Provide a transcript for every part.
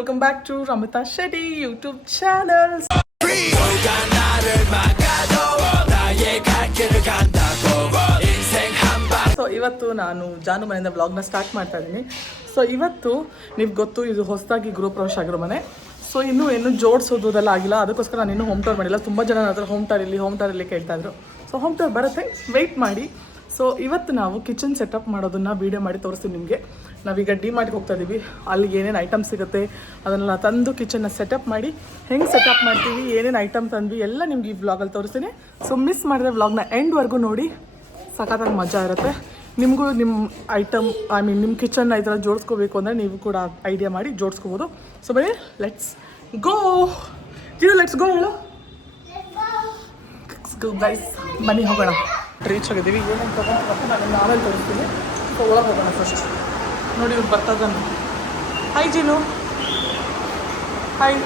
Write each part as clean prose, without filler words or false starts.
Welcome back to Ramitha Shetty YouTube channel. So ಇವತ್ತು ನಾನು ಜಾನು ಮನೆಯಿಂದ ವ್ಲಾಗ್ನ ಸ್ಟಾರ್ಟ್ ಮಾಡ್ತಾ ಇದ್ದೀನಿ. ಸೊ ಇವತ್ತು ನೀವು ಗೊತ್ತು, ಇದು ಹೊಸದಾಗಿ ಗೃಹ ಪ್ರವೇಶ ಆಗಿರೋ ಮನೆ. ಸೊ ಇನ್ನೂ ಜೋಡಿಸೋದೆಲ್ಲ ಆಗಿಲ್ಲ, ಅದಕ್ಕೋಸ್ಕರ ನಾನು ಇನ್ನೂ ಹೋಮ್ ಟೂರ್ ಮಾಡಿಲ್ಲ. ತುಂಬ ಜನ ನನ್ನ ಹತ್ರ ಹೋಮ್ ಟೂರ್ ಇಲ್ಲಿ ಕೇಳ್ತಾಯಿದ್ರು. ಸೊ ಹೋಮ್ ಟೂರ್ ಬರುತ್ತೆ, ವೆಯ್ಟ್ ಮಾಡಿ. ಸೊ ಇವತ್ತು ನಾವು ಕಿಚನ್ ಸೆಟಪ್ ಮಾಡೋದನ್ನು ವೀಡಿಯೋ ಮಾಡಿ ತೋರಿಸ್ತೀವಿ ನಿಮಗೆ. ನಾವೀಗ ಡಿ-ಮಾರ್ಟ್ಗೆ ಹೋಗ್ತಾ ಇದ್ದೀವಿ, ಅಲ್ಲಿಗೆ ಏನೇನು ಐಟಮ್ ಸಿಗುತ್ತೆ ಅದನ್ನೆಲ್ಲ ತಂದು ಕಿಚನ್ನ ಸೆಟಪ್ ಮಾಡಿ ಹೆಂಗೆ ಸೆಟಪ್ ಮಾಡ್ತೀವಿ, ಏನೇನು ಐಟಮ್ ತಂದ್ವಿ ಎಲ್ಲ ನಿಮ್ಗೆ ಈ ವ್ಲಾಗಲ್ಲಿ ತೋರಿಸ್ತೀನಿ. ಸೊ ಮಿಸ್ ಮಾಡಿದ್ರೆ ವ್ಲಾಗ್ನ ಎಂಡ್ವರೆಗೂ ನೋಡಿ, ಸಖತ್ತಾಗಿ ಮಜಾ ಇರುತ್ತೆ. ನಿಮಗೂ ನಿಮ್ಮ ಐಟಮ್ ನಿಮ್ಮ ಕಿಚನ್ನ ಈ ಥರ ಜೋಡಿಸ್ಕೋಬೇಕು ಅಂದರೆ ನೀವು ಕೂಡ ಐಡಿಯಾ ಮಾಡಿ ಜೋಡಿಸ್ಕೋಬೋದು. ಸೊ ಬನ್ನಿ, ಲೆಟ್ಸ್ ಗೋ. ಲೆಟ್ಸ್ ಗೋ ಹೇಳು ಗೈಸ್, ಬನ್ನಿ ಹೋಗೋಣ. ರೀಚ್ ಆಗಿದ್ದೀವಿ, ಏನೇನು ತೊಗೊಂಡು ನಾನು ಆಮೇಲೆ ತೋರಿಸ್ತೀನಿ. ಸೊ ಒಳಗೆ ಹೋಗೋಣ ಫಸ್ಟ್. ನೋಡಿ ಇವ್ರು ಬರ್ತದನ್ನು. ಹಾಯ್ ಜೀನು, ಹಾಯ್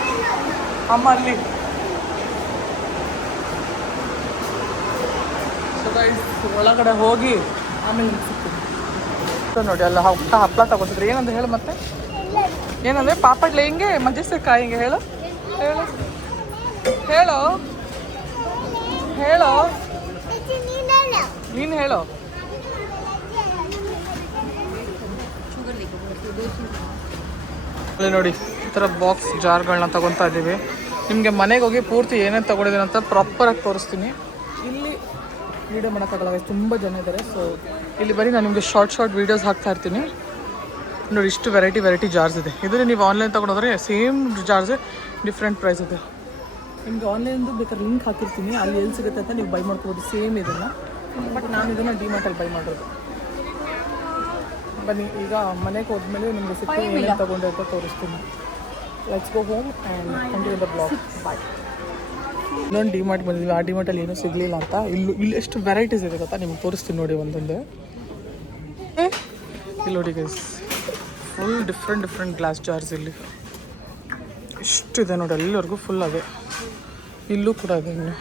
ಅಮ್ಮ ಅಲ್ಲಿ. ಸೊ ಗೈಸ್ ಒಳಗಡೆ ಹೋಗಿ ಆಮೇಲೆ ಸಿಗ್ತೀನಿ. ಸೊ ನೋಡಿ ಅಲ್ಲ ಹಪ್ಪಳ ತಗೋತಿದ್ರು. ಏನಂದ್ರೆ ಹೇಳು ಮತ್ತೆ, ಏನಂದರೆ ಪಾಪಡ್ಲೆ ಹಿಂಗೆ ಮಜೆಸ್ಟಿಕಾಯಿ ಹಿಂಗೆ ಹೇಳು ಹೇಳು ಹೇಳೋ ಹೇಳೋ ನೀನು ಹೇಳೋ. ಅಲ್ಲಿ ನೋಡಿ ಈ ಥರ ಬಾಕ್ಸ್ ಜಾರ್ಗಳನ್ನ ತೊಗೊತಾ ಇದ್ದೀವಿ. ನಿಮಗೆ ಮನೆಗೆ ಹೋಗಿ ಪೂರ್ತಿ ಏನೇನು ತೊಗೊಂಡಿದ್ದೀನಿ ಅಂತ ಪ್ರಾಪರಾಗಿ ತೋರಿಸ್ತೀನಿ. ಇಲ್ಲಿ ವೀಡಿಯೋ ಮಾಡೋಕ್ಕಾಗಲ್ಲ, ತುಂಬ ಜನ ಇದ್ದಾರೆ. ಸೊ ಇಲ್ಲಿ ಬರೀ ನಾನು ನಿಮಗೆ ಶಾರ್ಟ್ ವೀಡಿಯೋಸ್ ಹಾಕ್ತಾ ಇರ್ತೀನಿ. ನೋಡಿ ಇಷ್ಟು ವೆರೈಟಿ ಜಾರ್ಸ್ ಇದೆ. ಇದನ್ನು ನೀವು ಆನ್ಲೈನ್ ತೊಗೊಂಡೋದ್ರೆ ಸೇಮ್ ಜಾರ್ಸ್ ಡಿಫ್ರೆಂಟ್ ಪ್ರೈಸ್ ಇದೆ. ನಿಮಗೆ ಆನ್ಲೈನ್ದು ಬೇಕಾದ್ರೆ ಲಿಂಕ್ ಹಾಕಿರ್ತೀನಿ, ಅಲ್ಲಿ ಎಲ್ಲಿ ಸಿಗುತ್ತೆ ಅಂತ ನೀವು ಬೈ ಮಾಡ್ಕೋಬೋದು ಸೇಮ್ ಇದನ್ನು. ಬಟ್ ನಾನು ಇದನ್ನು ಡಿ-ಮಾರ್ಟಲ್ಲಿ ಬೈ ಮಾಡೋದು. ಬನ್ನಿ ಈಗ ಮನೆಗೆ ಹೋದ್ಮೇಲೆ ನಿಮಗೆ ಸಿಕ್ಕು ಏನೇನು ತೊಗೊಂಡೆ ಅಂತ ತೋರಿಸ್ತೀನಿ. Let's go home and continue the blog. Bye. ಇನ್ನೊಂದು ಡಿ-ಮಾರ್ಟ್ ಬಂದಿದ್ವಿ, ಆ ಡಿ-ಮಾರ್ಟಲ್ಲಿ ಏನೂ ಸಿಗಲಿಲ್ಲ ಅಂತ. ಇಲ್ಲಿ ಎಷ್ಟು ವೆರೈಟೀಸ್ ಇದೆ ಗೊತ್ತಾ, ನಿಮ್ಗೆ ತೋರಿಸ್ತೀನಿ ನೋಡಿ ಒಂದೊಂದು. ಇಲ್ಲಿ ನೋಡಿ guys, full different glass jars ಇಲ್ಲಿ ಇಷ್ಟಿದೆ ನೋಡಿ, ಅಲ್ಲಿವರೆಗೂ ಫುಲ್ ಅದೇ. ಇಲ್ಲೂ ಕೂಡ ಇದೆ. ಇನ್ನು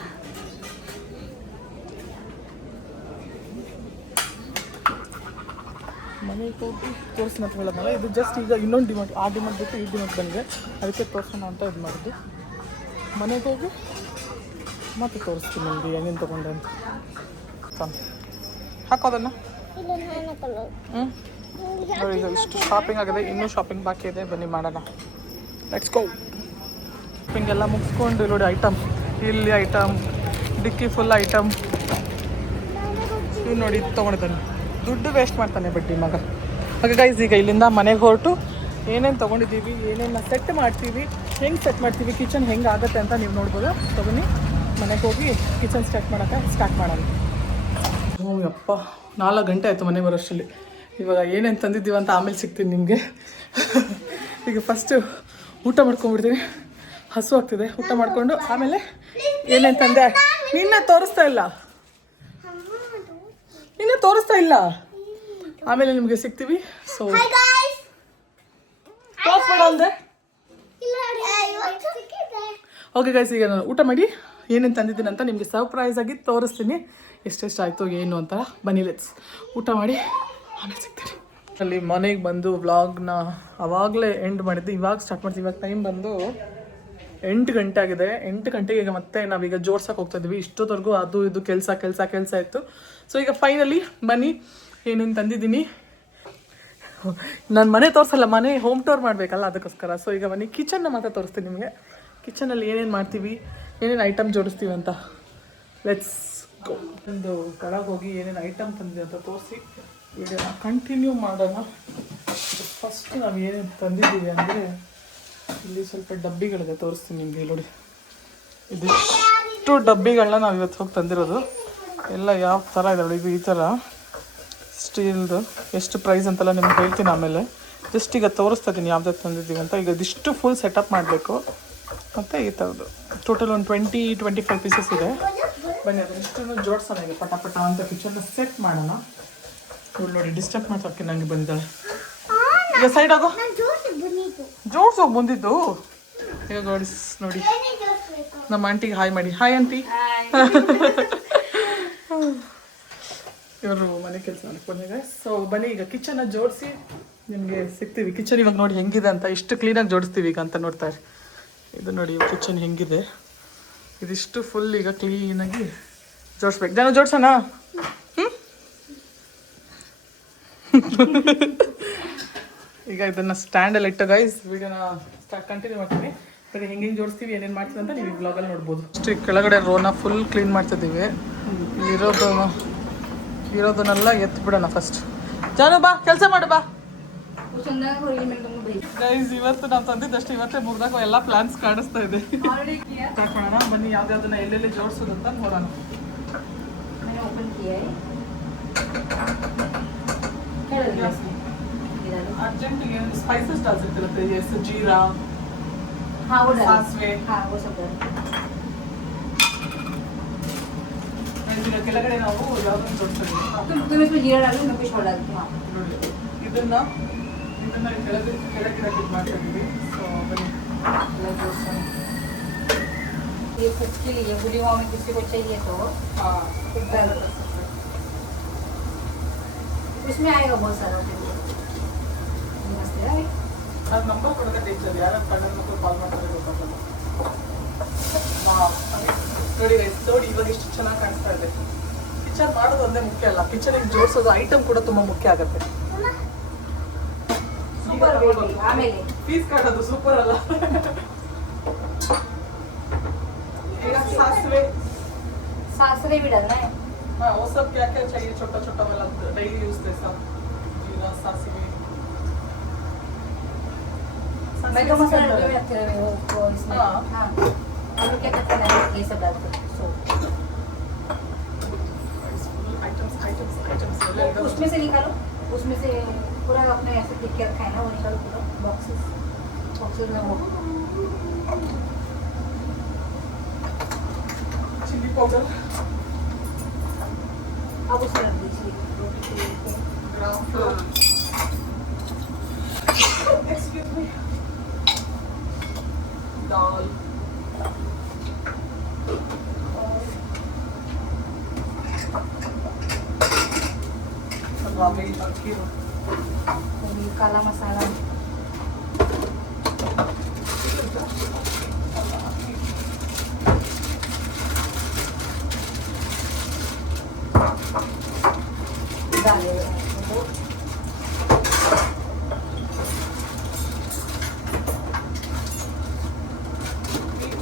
ಮನೆಗೆ ಹೋಗಿ ತೋರಿಸ್ತೀನಿ ಅಂತ ಹೇಳೋದಲ್ಲ, ಇದು ಜಸ್ಟ್ ಈಗ ಇನ್ನೊಂದು ಡಿ-ಮಾರ್ಟ್, ಆ ಡಿ-ಮಾರ್ಟ್ ಬಿಟ್ಟು ಈ ಡಿ-ಮಾರ್ಟ್ ಬಂದಿದೆ, ಅದಕ್ಕೆ ತೋರಿಸೋಣ ಅಂತ ಇದು ಮಾಡಿದ್ದು. ಮನೆಗೆ ಹೋಗಿ ಮತ್ತೆ ತೋರಿಸ್ತೀನಿ ನಿಮಗೆ ಏನೇನು ತೊಗೊಂಡೆ ಅಂತ. ಹಾಕೋದನ್ನು ನೋಡಿ. ಈಗ ಇಷ್ಟು ಶಾಪಿಂಗ್ ಆಗಿದೆ, ಇನ್ನೂ ಶಾಪಿಂಗ್ ಬಾಕಿ ಇದೆ. ಬನ್ನಿ ಮಾಡೋಣ, ಲೆಟ್ಸ್ ಗೋ. ಶಾಪಿಂಗ್ ಎಲ್ಲ ಮುಗಿಸ್ಕೊಂಡು ನೋಡಿ ಐಟಮ್, ಇಲ್ಲಿ ಐಟಮ್, ಡಿಕ್ಕಿ ಫುಲ್ ಐಟಮ್. ಇವು ನೋಡಿ ಇದು ತೊಗೊಂಡಿದ್ದಾನೆ, ದುಡ್ಡು ವೇಸ್ಟ್ ಮಾಡ್ತಾನೆ ಬಡ್ಡಿ ಮಗ. ಹಾಗೆ ಗೈಸ್ ಈಗ ಇಲ್ಲಿಂದ ಮನೆಗೆ ಹೊರಟು ಏನೇನು ತೊಗೊಂಡಿದ್ದೀವಿ, ಏನೇನು ಸೆಟ್ ಮಾಡ್ತೀವಿ, ಹೆಂಗೆ ಸೆಟ್ ಮಾಡ್ತೀವಿ, ಕಿಚನ್ ಹೆಂಗೆ ಆಗುತ್ತೆ ಅಂತ ನೀವು ನೋಡ್ಬೋದು. ತಗೊಳ್ಳಿ ಮನೆಗೆ ಹೋಗಿ ಕಿಚನ್ ಸ್ಟಾರ್ಟ್ ಮಾಡೋಣ. ಓ ಯಪ್ಪ, 4 ಗಂಟೆ ಆಯಿತು ಮನೆಗೆ ಬರೋಷ್ಟರಲ್ಲಿ. ಇವಾಗ ಏನೇನು ತಂದಿದ್ದೀವಿ ಅಂತ ಆಮೇಲೆ ಸಿಗ್ತೀನಿ ನಿಮಗೆ. ಈಗ ಫಸ್ಟು ಊಟ ಮಾಡ್ಕೊಂಡ್ಬಿಡ್ತೀನಿ, ಹಸು ಆಗ್ತಿದೆ. ಊಟ ಮಾಡಿಕೊಂಡು ಆಮೇಲೆ ಏನೇನು ತಂದೆ ನಿನ್ನ ತೋರಿಸ್ತಾ ಇಲ್ಲ, ಆಮೇಲೆ ನಿಮಗೆ ಸಿಗ್ತೀವಿ. ಸೊ ತೋರಿಸ್ಬೇಡ ಅಂದೆ. ಓಕೆ ಗೈಸ್, ಈಗ ನಾನು ಊಟ ಮಾಡಿ ಏನೇನು ತಂದಿದ್ದೀನಿ ಅಂತ ನಿಮಗೆ ಸರ್ಪ್ರೈಸ್ ಆಗಿ ತೋರಿಸ್ತೀನಿ, ಎಷ್ಟೆಷ್ಟಾಯಿತು ಏನು ಅಂತ. ಬನ್ನಿ ಲೆಟ್ಸ್ ಊಟ ಮಾಡಿ ಆಮೇಲೆ ಸಿಗ್ತೀನಿ. ಅಲ್ಲಿ ಮನೆಗೆ ಬಂದು ವ್ಲಾಗ್ನ ಆವಾಗಲೇ ಎಂಡ್ ಮಾಡಿದ್ದು, ಇವಾಗ ಸ್ಟಾರ್ಟ್ ಮಾಡ್ತೀವಿ. ಇವಾಗ ಟೈಮ್ ಬಂದು 8 ಗಂಟೆ ಆಗಿದೆ. 8 ಗಂಟೆಗೆ ಈಗ ಮತ್ತೆ ನಾವೀಗ ಜೋಡ್ಸಕ್ಕೆ ಹೋಗ್ತಾ ಇದ್ವಿ. ಇಷ್ಟೊತ್ತವರೆಗೂ ಅದು ಇದು ಕೆಲಸ ಇತ್ತು. ಸೊ ಈಗ ಫೈನಲಿ ಬನ್ನಿ ಏನೇನು ತಂದಿದ್ದೀನಿ. ನಾನು ಮನೆ ತೋರಿಸಲ್ಲ, ಮನೆ ಹೋಮ್ ಟೂರ್ ಮಾಡಬೇಕಲ್ಲ, ಅದಕ್ಕೋಸ್ಕರ. ಸೊ ಈಗ ಬನ್ನಿ ಕಿಚನ್ನ ಮಾತ್ರ ತೋರಿಸ್ತೀನಿ ನಿಮಗೆ. ಕಿಚನಲ್ಲಿ ಏನೇನು ಮಾಡ್ತೀವಿ, ಏನೇನು ಐಟಮ್ ಜೋಡಿಸ್ತೀವಿ ಅಂತ. Let's go. ಒಂದು ಒಳಗೆ ಹೋಗಿ ಏನೇನು ಐಟಮ್ ತಂದಿದೆ ಅಂತ ತೋರಿಸಿ ವಿಡಿಯೋನ ಕಂಟಿನ್ಯೂ ಮಾಡೋಣ. ಫಸ್ಟ್ ನಾವು ಏನೇನು ತಂದಿದ್ದೀವಿ ಅಂದರೆ, ಇಲ್ಲಿ ಸ್ವಲ್ಪ ಡಬ್ಬಿಗಳಿದೆ, ತೋರಿಸ್ತೀನಿ ನಿಮಗೆ. ನೋಡಿ ಇದಿಷ್ಟು ಡಬ್ಬಿಗಳನ್ನ ನಾವು ಇವತ್ತು ಹೋಗಿ ತಂದಿರೋದು. ಎಲ್ಲ ಯಾವ ಥರ ಇದಾವೆ, ಇದು ಈ ಥರ ಸ್ಟೀಲ್ದು. ಎಷ್ಟು ಪ್ರೈಸ್ ಅಂತೆಲ್ಲ ನಿಮ್ಗೆ ಹೇಳ್ತೀನಿ ಆಮೇಲೆ. ಜಸ್ಟ್ ಈಗ ತೋರಿಸ್ತಾ ಇದ್ದೀನಿ ಯಾವ್ದು ತಂದಿದ್ದೀವಿ ಅಂತ. ಈಗ ಇದಿಷ್ಟು ಫುಲ್ ಸೆಟಪ್ ಮಾಡಬೇಕು. ಮತ್ತು ಈ ಥರದ್ದು ಟೋಟಲ್ ಒಂದು 20-25 ಪೀಸಸ್ ಇದೆ. ಬನ್ನಿ ಅದನ್ನಿಷ್ಟನ್ನು ಜೋಡಿಸೋಣ ಈಗ ಪಟ ಅಂತ ಕಿಚನ್ನ ಸೆಟ್ ಮಾಡೋಣ. ನೋಡಿ ಡಿಸ್ಟರ್ಬ್ ಮಾಡ್ಸೋಕ್ಕೆ ನನಗೆ ಬಂದಿದ್ದಾಳೆ. ಈಗ ಸೈಡ್ ಆಗೋ, ಜೋಡ್ಸೋಗಿ ಬಂದಿದ್ದು. ಈಗ ನೋಡಿ ನಮ್ಮ ಆಂಟಿಗೆ ಹಾಯ್ ಮಾಡಿ. Hi aunty. ಇವರು ಮನೆ ಕೆಲಸ ಮಾಡ್ಕೊಂಡಿದ್ದಾರೆ. ಸೊ ಬನ್ನಿ ಈಗ ಕಿಚನ್ನ ಜೋಡಿಸಿ ನಿಮಗೆ ಸಿಗ್ತೀವಿ. ಕಿಚನ್ ಇವಾಗ ನೋಡಿ ಹೆಂಗಿದೆ ಅಂತ, ಇಷ್ಟು ಕ್ಲೀನಾಗಿ ಜೋಡಿಸ್ತೀವಿ ಈಗ ಅಂತ ನೋಡ್ತಾ ಇರಿ. ಇದು ನೋಡಿ ಕಿಚನ್ ಹೆಂಗಿದೆ, ಇದಿಷ್ಟು ಫುಲ್ ಈಗ ಕ್ಲೀನಾಗಿ ಜೋಡಿಸ್ಬೇಕು. ಜನ ಜೋಡ್ಸೋಣ. ಈಗ ಇದನ್ನು ಸ್ಟ್ಯಾಂಡಲ್ಲಿ ಇಟ್ಟು ಗೈಸ್ ವಿಡಿಯೋನ ಕಂಟಿನ್ಯೂ ಮಾಡ್ತೀನಿ. ಬರೀ ಹೆಂಗೆ ಜೋಡಿಸ್ತೀವಿ, ಏನೇನು ಮಾಡ್ತೀವಿ ಅಂತ ನೀವು ಈ ಬ್ಲಾಗಲ್ಲಿ ನೋಡ್ಬೋದು. ಅಷ್ಟು ಕೆಳಗಡೆ ರೋನ ಫುಲ್ ಕ್ಲೀನ್ ಮಾಡ್ತಿದ್ದೀವಿ. ಇರೋದನ್ನೆಲ್ಲ ಎತ್ಬಿಡೋಣ ಫಸ್ಟ್. ಜಾನು ಬಾ, ಕೆಲಸ ಮಾಡು ಬಾ. ಗೈಸ್ ಇವತ್ತು ನಾವು ತಂದಿದ್ದಷ್ಟು ಇವತ್ತೇ ಮುಗ್ದಾಗ ಎಲ್ಲ ಪ್ಲಾನ್ಸ್ ಕಾಣಿಸ್ತಾ ಇದೆ. ಸ್ಟಾರ್ಟ್ ಮಾಡೋಣ ಬನ್ನಿ. ಯಾವ್ದಾವ್ದನ್ನ ಎಲ್ಲೆಲ್ಲಿ ಜೋಡಿಸೋದು ಅಂತ ನೋಡೋಣ. अर्जेंट स्पाइसेस डाल सकते रहते हैं जैसे जीरा, हाँ वो सासवे, हाँ वो सब ಕೆಳಗಡೆ ನಾವು ಯಾವ್ದನ್ನು ಜೋಡಿಸ್ತೀವಿ. तुम इसमें जीरा डालो, मैं कुछ और डालती हूं. ನೋಡಿ ಇದನ್ನ ಕೆಳಗೆ ಇದು ಮಾಡ್ತಾ ಇದೀವಿ. ಸೊ ಬನ್ನಿ ಎಲ್ಲ ಜೋಡಿಸೋಣ. ये कुछ के लिए वीडियो में किसी को चाहिए तो हां कुछ डालो कर सकते हैं. इसमें आएगा बहुत सारा ಅದು ನಂಬರ್ ಕೊಡೋಕೆ ಟೀಚರ್ ಯಾರು ಕಣ್ಣಲ್ಲಿ ಮಕ್ಕಳು ಕಾಲ್ ಮಾಡ್ತಾರೆ ಗೊತ್ತಾಗಲ್ಲ. ನೋಡಿ ನೋಡಿ ಇವಾಗ ಎಷ್ಟು ಚೆನ್ನಾಗಿ ಕಾಣಿಸ್ತಾ ಇದೆ. ಕಿಚನ್ ಮಾಡೋದು ಒಂದೇ ಮುಖ್ಯ ಅಲ್ಲ, ಕಿಚನಿಗೆ ಜೋಡಿಸೋದು ಐಟಮ್ ಕೂಡ ತುಂಬ ಮುಖ್ಯ ಆಗುತ್ತೆ. ಆಮೇಲೆ ಪೀಸ್ ಕಾಣೋದು ಸೂಪರ್ ಅಲ್ಲ. ಈಗ सासरे भी डालना है. हाँ वो सब क्या क्या चाहिए, छोटा छोटा वाला डेली यूज के सब जीरा सासवे. मैं तो मसाला में रखते रहे वो इसमें. हाँ और क्या करते हैं ये सब डालते हैं. सो आइटम्स उसमें से निकालो, उसमें से पूरा अपने ऐसे टिक के रखा है ना, वो निकालो पूरा बॉक्सेस में. वो चिली पाउडर अब उसमें रख दीजिए. ग्राम फ्लोर, एक्सक्यूज मी, दाल, काला मसाला,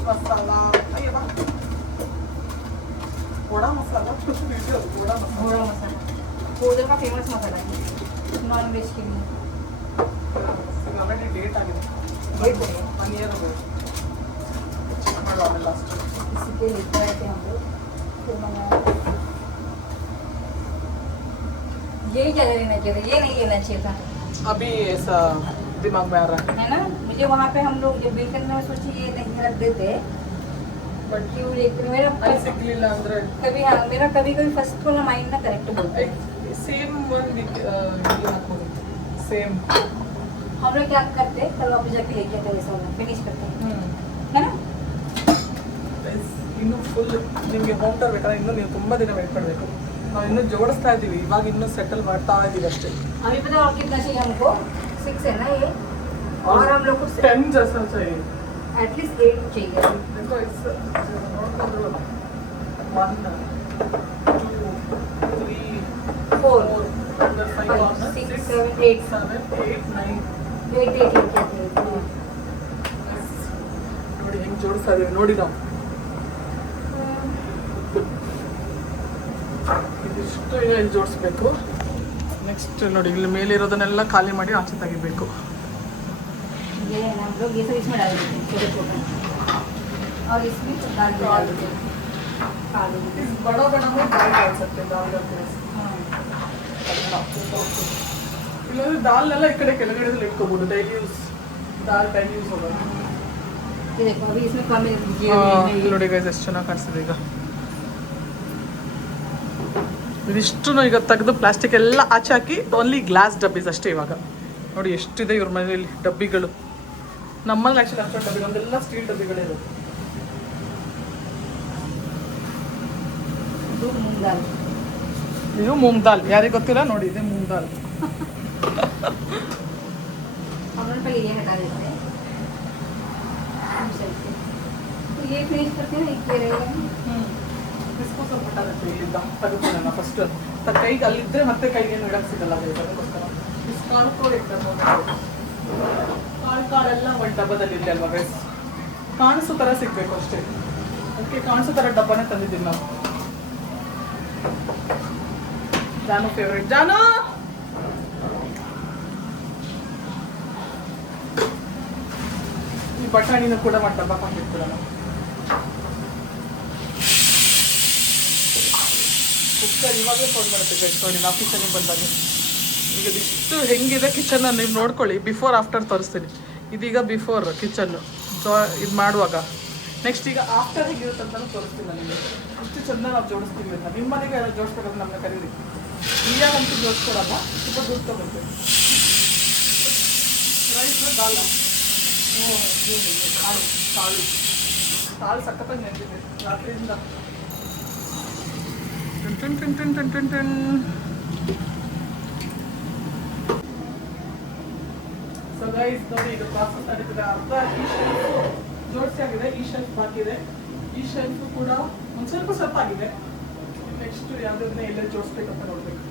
मसाला, घोड़ा मसाला, घोड़ा मसाला उधर का फेमस मसाला है नॉन वेज के लिए. डेट आगे डेट 1 ईयर हो गया लास्ट. इसी के लेकर आए थे हम लोग. फिर मंगाया. यही क्या लेना चाहिए, ये नहीं लेना चाहिए था. अभी ऐसा दिमाग में आ रहा है ना. मुझे वहाँ पे हम लोग जब बिल करने में सोचे ये नहीं रख देते, बट क्यों लेकर मेरा कभी हाँ मेरा कभी कभी फर्स्ट वाला माइंड ना करेक्ट बोलता है. सेम वन सेम हम लोग क्या करते हैं, कल वापस जाके लेके आते वैसा वाला फिनिश करते हैं है ना. ಇನ್ನು ಫುಲ್ ನಿಮಗೆ ಹೋಮ್ ಟೂರ್ ಬೇಕಾದ್ರೆ ಇನ್ನೂ ನೀವು ತುಂಬ ದಿನ ವೇಟ್ ಮಾಡಬೇಕು. ನಾವು ಇನ್ನೂ ಜೋಡಿಸ್ತಾ ಇದ್ದೀವಿ, ಇವಾಗ ಇನ್ನೂ ಸೆಟಲ್ ಮಾಡ್ತಾ ಇದ್ದೀವಿ ಅಷ್ಟೇ. अभी पता और कितना चाहिए हमको, 6 है ना ये, और हम लोग को 10 जैसा चाहिए, एटलीस्ट 8 चाहिए. देखो इस 1 2 3 4 5 6 7 8 9 ನೋಡಿ ಹೆಂಗೆ ಜೋಡಿಸ್ತಾ ಇದೀವಿ ನೋಡಿ. ನಾವು ಇದಿಷ್ಟು ಇಲ್ಲಿ ಜೋಡಿಸ್ಬೇಕು. ನೆಕ್ಸ್ಟ್ ನೋಡಿ ಇಲ್ಲಿ ಮೇಲೆ ಇರೋದನ್ನೆಲ್ಲ ಖಾಲಿ ಮಾಡಿ ಆಚೆ ತೆಗಿಬೇಕು. बड़ा बड़ा में दाल डाल सकते हैं. दाल ಇಲ್ಲಾಂದ್ರೆ ದಾಲ್ನೆಲ್ಲ ಈ ಕಡೆ ಕೆಳಗಡೆ ಇಟ್ಕೋಬಹುದು. ಡೈಲಿ ಯೂಸ್ ದಾಲ್ ಡೈಲಿ ಯೂಸ್ ಹೋಗೋದು. ನೋಡಿ ಗೈಸ್ ಎಷ್ಟು ಚೆನ್ನಾಗಿ ಕಾಣಿಸ್ತಿದೆ. ಈಗ ಇದಿಷ್ಟು ಈಗ ತೆಗೆದು ಪ್ಲಾಸ್ಟಿಕ್ ಎಲ್ಲ ಆಚೆ ಹಾಕಿ ಓನ್ಲಿ ಗ್ಲಾಸ್ ಡಬ್ಬೀಸ್ ಅಷ್ಟೇ. ಇವಾಗ ನೋಡಿ ಎಷ್ಟಿದೆ ಇವ್ರ ಮನೆಯಲ್ಲಿ ಡಬ್ಬಿಗಳು. ನಮ್ಮಲ್ಲಿ ಆ್ಯಕ್ಚುಲಿ ಅಷ್ಟೊಂದು ಡಬ್ಬಿ ಒಂದೆಲ್ಲ ಸ್ಟೀಲ್ ಡಬ್ಬಿಗಳೇ ಇರೋದು. ಇದು ಮೂಂಗ್ ದಾಲ್. ಯಾರಿಗೆ ಗೊತ್ತಿಲ್ಲ ನೋಡಿ, ಇದೆ ಮೂಂಗ್ ದಾಲ್. अमरूद का ये हटा देते हैं तो ये फिनिश करते हैं एक ये रहेगा इसको ಸ್ವಲ್ಪ ಹಟಾಗುತ್ತೆ ಇಲ್ಲಿಂದ ತೆಗೆದುಕೊಳ್ಳೋಣ ನಾನು ಫಸ್ಟ್ ಕೈಗೆ ಅಲ್ಲಿದ್ದರೆ ಮತ್ತೆ ಕೈಗೆ ಏನು ಇಡಕ್ಕೆ ಸಿಗಲ್ಲ ಅದಕ್ಕೋಸ್ಕರ ಇಷ್ಟು ಕಾಳು ಕಾಳೆಲ್ಲ ಒಂದು ಡಬ್ಬದಲ್ಲಿ ಇದೆ ಅಲ್ವಾ ಗೈಸ್ ಕಾಣಿಸೋ ಥರ ಸಿಗಬೇಕು ಅಷ್ಟೇ ಅದಕ್ಕೆ ಕಾಣಿಸೋ ಥರ ಡಬ್ಬನೇ ತಂದಿದ್ದೀವಿ ನಾವು ಜಾನು ಫೇವ್ರೇಟ್ ಜಾನು ಈ ಬಟಾಣಿನೂ ಕೂಡ ಒಂದು ಡಬ್ಬ ಹಾಕಿಟ್ಬಿಡೋಣ ಕುಕ್ಕರ್ ಇವಾಗಲೇ ಫೋನ್ ಮಾಡುತ್ತೆ ಗೈಸ್ ನೋಡಿ ನಾನು ಆಫೀಸಲ್ಲಿ ಬಂದಾಗ ಈಗ ಇದಿಷ್ಟು ಹೆಂಗಿದೆ ಕಿಚನ್ನ ನೀವು ನೋಡ್ಕೊಳ್ಳಿ ಬಿಫೋರ್ ಆಫ್ಟರ್ ತೋರಿಸ್ತೀನಿ ಇದೀಗ ಬಿಫೋರ್ ಕಿಚನ್ನು ಇದು ಮಾಡುವಾಗ ನೆಕ್ಸ್ಟ್ ಈಗ ಆಫ್ಟರ್ ಹೇಗಿರುತ್ತೆ ಅಂತಲೂ ತೋರಿಸ್ತೀನಿ ನನಗೆ ಇಷ್ಟು ಚೆಂದ ನಾವು ಜೋಡಿಸ್ತೀವಿ ಅಂತ ನಿಮ್ಮ ಮನೆಗೆ ಎಲ್ಲ ಜೋಡಿಸ್ಬೇಕಾದ್ರೆ ನಮ್ಮನ್ನ ಕರೀರಿ ಈಗಂತೂ ಜೋಡಿಸ್ಕೊಡಲ್ಲ ಸ್ವಲ್ಪ ದುಡ್ಡು ತಗೊಳ್ತೀವಿ ರೈಸ್ ದಾಲ ಕಾಳು ಕಾಳು ಕಾಳು ಸಖತ್ತಾಗಿ ನೆಂದಿದೆ ರಾತ್ರಿಯಿಂದ ton ton ton ton ton ton so guys ನೋಡಿ ಇದು ಪ್ರಾಸೆಸ್ ನಡೀತಿದೆ ಅರ್ಧ ಈ ಶೆಲ್ಫ್ ಜೋಡಿಸಿ ಆಗಿದೆ ಈ ಶೆಲ್ಫ್ ಬಾಕಿ ಇದೆ ಈ ಶೆಲ್ಫ್ ಕೂಡ ಒಂದು ಸ್ವಲ್ಪ ಆಗಿದೆ ನೆಕ್ಸ್ಟ್ ಯಾವುದನ್ನ ಎಲ್ಲೇ ಜೋಡಿಸ್ಬೇಕಂತ ನೋಡ್ಬೇಕು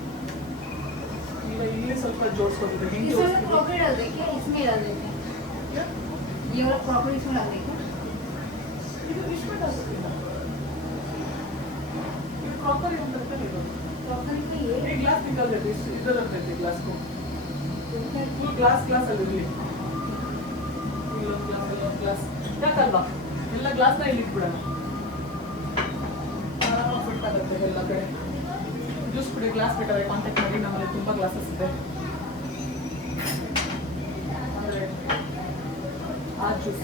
ಈಗ ಇಲ್ಲಿ ಸ್ವಲ್ಪ ಜೋಡಿಸ್ಕೊಂಡಿದೆ ಹಿಂಗೆ ಇದು ಇಷ್ಟು ಇದು ಕ್ರಾಕರಿ ಅಂತ ಈ ಗ್ಲಾಸ್ ನಿಂಗಲ್ದೆ ಇದರದ್ದು ಗ್ಲಾಸ್ಗೂ ಫುಲ್ ಗ್ಲಾಸ್ ಅಲ್ಲಿ ಇರಲಿ ಇಲ್ಲೊಂದು ಗ್ಲಾಸ್ ಯಾಕಲ್ವಾ ಎಲ್ಲ ಗ್ಲಾಸ್ನ ಇಲ್ಲಿ ಇಟ್ಬಿಡೋಣ ಫಿಟ್ ಆಗುತ್ತೆ ಎಲ್ಲ ಕಡೆ ಜ್ಯೂಸ್ ಕುಡಿ ಗ್ಲಾಸ್ ಬೇಕಾದ್ರೆ ಕಾಂಟ್ಯಾಕ್ಟ್ ಮಾಡಿ ನಮ್ಮಲ್ಲಿ ತುಂಬ ಗ್ಲಾಸಸ್ ಇದೆ ಆಮೇಲೆ ಆ ಜ್ಯೂಸ್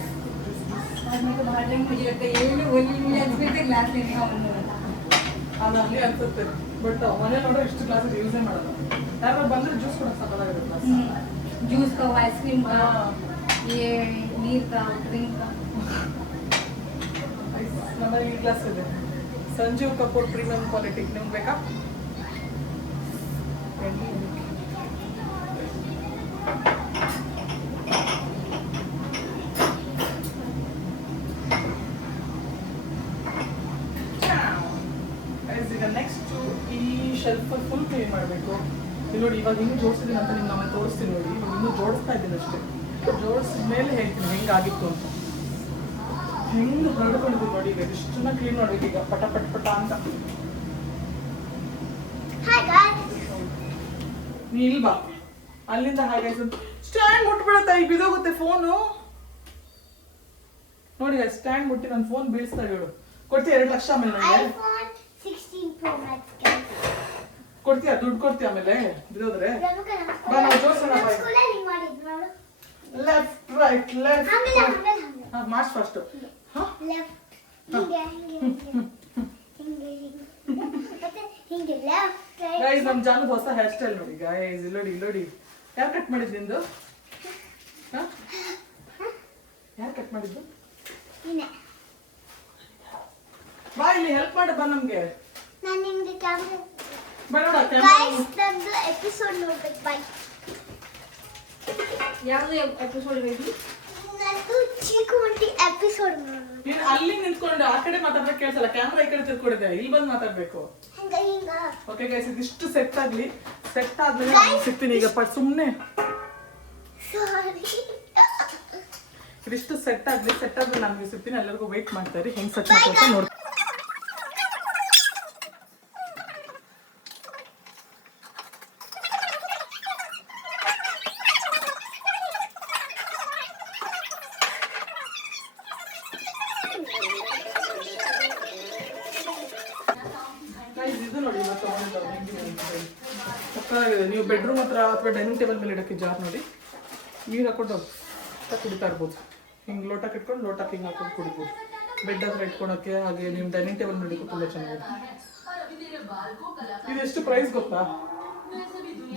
ಅದು ಅಲ್ಲಿ ಅನ್ಸುತ್ತೆ ಬಟ್ ಮನೆ ನೋಡ್ರೆ ಇಷ್ಟು ಗ್ಲಾಸಸ್ ಯೂಸೇ ಮಾಡಲ್ಲ ಯಾರು ಬಂದ್ರೆ ಜ್ಯೂಸ್ ಕೂಡ ಸಾಕಾಗುತ್ತೆ ಗ್ಲಾಸ್ जूस का आइसक्रीम का ये नीर का ड्रिंक का नंबर ಈ ಗ್ಲಾಸ್ ಇದೆ ಸಂಜೀವ್ ಕಪೂರ್ ಪ್ರೀಮಿಯಂ ಕ್ವಾಲಿಟಿ ನಿಮ್ಗೆ ಬೇಕಾ ಈಗ ನೆಕ್ಸ್ಟ್ ಈ ಶೆಲ್ಫ್ ಫುಲ್ ಕ್ಲೀನ್ ಮಾಡಬೇಕು ಇಲ್ಲಿ ನೋಡಿ ಇವಾಗ ಇನ್ನೂ ಜೋಡಿಸಿದ್ದೀನಿ ಅಂತ ನಿಮ್ಗೆ ನಾನು ತೋರಿಸ್ತೀನಿ ನೋಡಿ ಇವಾಗ ಇನ್ನೂ ಜೋಡಿಸ್ತಾ ಇದ್ದೀನಿ ಅಷ್ಟೇ ಜೋಡಿಸಿದ ಮೇಲೆ ಹೇಳ್ತೀನಿ ಹೆಂಗಾಗಿತ್ತು ಅಂತ ಹೆಂಗೆ ಹರಡ್ಕೊಂಡಿದ್ದೀನಿ ನೋಡಿ ಈಗ ಇಷ್ಟನ್ನ ಕ್ಲೀನ್ ಮಾಡ್ಬೇಕು ಈಗ ಪಟ ಪಟ ಪಟ ಅಂತ ನೀ ಇಲ್ವಾ ಅಲ್ಲಿಂದ ಹಾಗೆ ಸ್ಟ್ಯಾಂಡ್ ಮುಟ್ಬಿಡತ್ತ ಈಗ ಬಿದೋಗುತ್ತೆ ಫೋನು ನೋಡಿ ಸ್ಟ್ಯಾಂಡ್ ಮುಟ್ಟಿ ನನ್ನ ಫೋನ್ ಬೀಳಿಸ್ತಾ ಹೇಳು ಕೊಡ್ತೀಯ 2 ಲಕ್ಷ ಆಮೇಲೆ ನನಗೆ ಕೊಡ್ತೀಯಾ ದುಡ್ಡು ಕೊಡ್ತೀಯ ಆಮೇಲೆ ಬಿದೋದ್ರೆ ಬಾ ನಾವು ಜೋಡಿಸೋಣ left right left march first guys ನಮ್ಮ ಜಾನದ ಹೊಸ ಹೇರ್ ಸ್ಟೈಲ್ ನೋಡಿ ಗೈಸ್ ಇಲ್ಲೋಡಿ ಯಾರು ಕಟ್ ಮಾಡಿದ್ದು ನಿಂದು ಯಾರು ಕಟ್ ಮಾಡಿದ್ದು ಬಾ ಇಲ್ಲಿ ಹೆಲ್ಪ್ ಮಾಡು ಬಾ ನಮ್ಗೆ ನಾನು ನಿಮಗೆ ಕ್ಯಾಮೆರಾ ಬೇಡ ಗೈಸ್ ನಂದು ಎಪಿಸೋಡ್ ನೋಡ್ಬೇಕು ಬೈ ಯಾವುದು ಎಪಿಸೋಡ್ ಬೇಕು ನಂದು ಚಿಕ್ಕುಂಟಿ ಎಪಿಸೋಡ್ ನೋಡೋಣ ನೀನು ಅಲ್ಲಿ ನಿಂತ್ಕೊಂಡು ಆ ಕಡೆ ಮಾತಾಡ್ಬೇಕು ಕೇಳಿಸಲ್ಲ ಕ್ಯಾಮ್ರಾ ಈ ಕಡೆ ತಿರ್ಕೊಂಡಿದೆ ಇಲ್ಲಿ ಬಂದು ಮಾತಾಡ್ಬೇಕು ಹಿಂಗ ಓಕೆ ಗೈಸ್ ಇದಿಷ್ಟು ಸೆಟ್ ಆಗ್ಲಿ ಸೆಟ್ ಆದ್ಮೇಲೆ ನಾನು ಸಿಗ್ತೀನಿ ಈಗ ಸುಮ್ಮನೆ ಸಾರಿ ಇದಿಷ್ಟು ಸೆಟ್ ಆದ್ಮೇಲೆ ನಾನು ಸಿಗ್ತೀನಿ ಎಲ್ಲರಿಗೂ ವೇಟ್ ಮಾಡ್ತಾ ಇರಿ ಹೆಂಗ್ ಸೆಟ್ ಮಾಡ್ಕೊಂಡು ನೋಡಿ ಇದು ನೋಡಿ ನೀವು ಬೆಡ್ರೂಮ್ ಹತ್ರ ಅಥವಾ ಡೈನಿಂಗ್ ಟೇಬಲ್ ಮೇಲೆ ಇಡಕ್ಕೆ ಜಾರ್ ನೋಡಿ ನೀರು ಹಾಕೊಂಡು ಕುಡಿತಾ ಇರ್ಬೋದು ಹಿಂಗೆ ಲೋಟಕ್ಕೆ ಇಟ್ಕೊಂಡು ಲೋಟಕ್ಕೆ ಹಿಂಗೆ ಹಾಕೊಂಡು ಕುಡಿಬೋದು ಬೆಡ್ ಹತ್ರ ಇಟ್ಕೊಳಕ್ಕೆ ಹಾಗೆ ನಿಮ್ಮ ಡೈನಿಂಗ್ ಟೇಬಲ್ ಮೇಲೆ ತುಂಬ ಚೆನ್ನಾಗಿದೆ ಇದೆಷ್ಟು ಪ್ರೈಸ್ ಗೊತ್ತಾ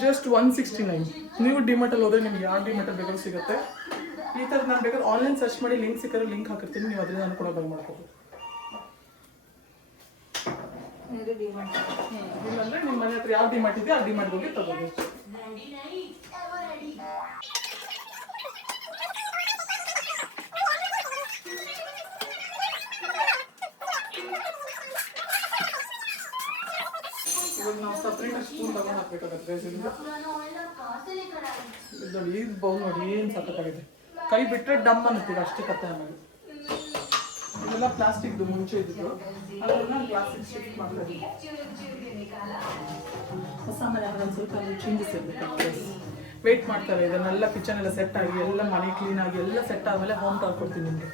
ಜಸ್ಟ್ 169 ನೀವು ಡಿಮಾರ್ಟಲ್ಲಿ ಹೋದ್ರೆ ನಿಮ್ಗೆ ಯಾವ ಡಿಮಾರ್ಟಲ್ಲಿ ಬೇಕಾದ್ರೂ ಸಿಗುತ್ತೆ ಈ ಥರ ನಾನು ಬೇಕಾದ್ರೆ ಆನ್ಲೈನ್ ಸರ್ಚ್ ಮಾಡಿ ಲಿಂಕ್ ಸಿಕ್ಕಿದ್ರೆ ಲಿಂಕ್ ಹಾಕಿರ್ತೀನಿ ನೀವು ಅದರಿಂದ ನಾನು ಕೂಡ ಬೈ ಮಾಡ್ಕೋಬೋದು ಇಲ್ಲಾಂದ್ರೆ ನಿಮ್ಮ ಮನೆ ಹತ್ರ ಯಾವ ಡಿಮಾರ್ಟ್ ಇದೆ ಆ ಡಿಮಾರ್ಟ್ ಹೋಗಿ ತಗೋಬೋದು ಇವಾಗ ನಾವು ಸಪ್ರೇಟ್ ಸ್ಪೂನ್ ತಗೊಂಡು ಹಾಕ್ಬೇಕಾಗತ್ತೆ ಇದರಿಂದ. ಇದು ನೋಡಿ ಈ ಬೌಲ್ ನೋಡಿ ಏನು ಸಖತ್ತಾಗಿದೆ. ಕೈ ಬಿಟ್ಟರೆ ಡಮ್ ಅನ್ನತ್ತೀವಿ ಅಷ್ಟೇ ಕತ್ತೆ. ಆಮೇಲೆ ಇದೆಲ್ಲ ಪ್ಲಾಸ್ಟಿಕ್ದು ಮುಂಚೆ ಇದ್ದು ಅದನ್ನ ಗ್ಲಾಸಿಗೆ ಶಿಫ್ಟ್ ಮಾಡ್ತಾ ಇದ್ದೀವಿ. ಹೊಸ ಮನೆ ಆದರೆ ಒಂದು ಸ್ವಲ್ಪ ಚೇಂಜಸ್ ಇರಬೇಕು. ವೆಯ್ಟ್ ಮಾಡ್ತಾರೆ ಇದನ್ನೆಲ್ಲ ಕಿಚನ್ ಎಲ್ಲ ಸೆಟ್ ಆಗಿ ಎಲ್ಲ ಮನೆ ಕ್ಲೀನ್ ಆಗಿ ಎಲ್ಲ ಸೆಟ್ ಆದಮೇಲೆ ಹೋಮ್ ಟೂರ್ ಕೊಡ್ತೀನಿ ನಿಮಗೆ.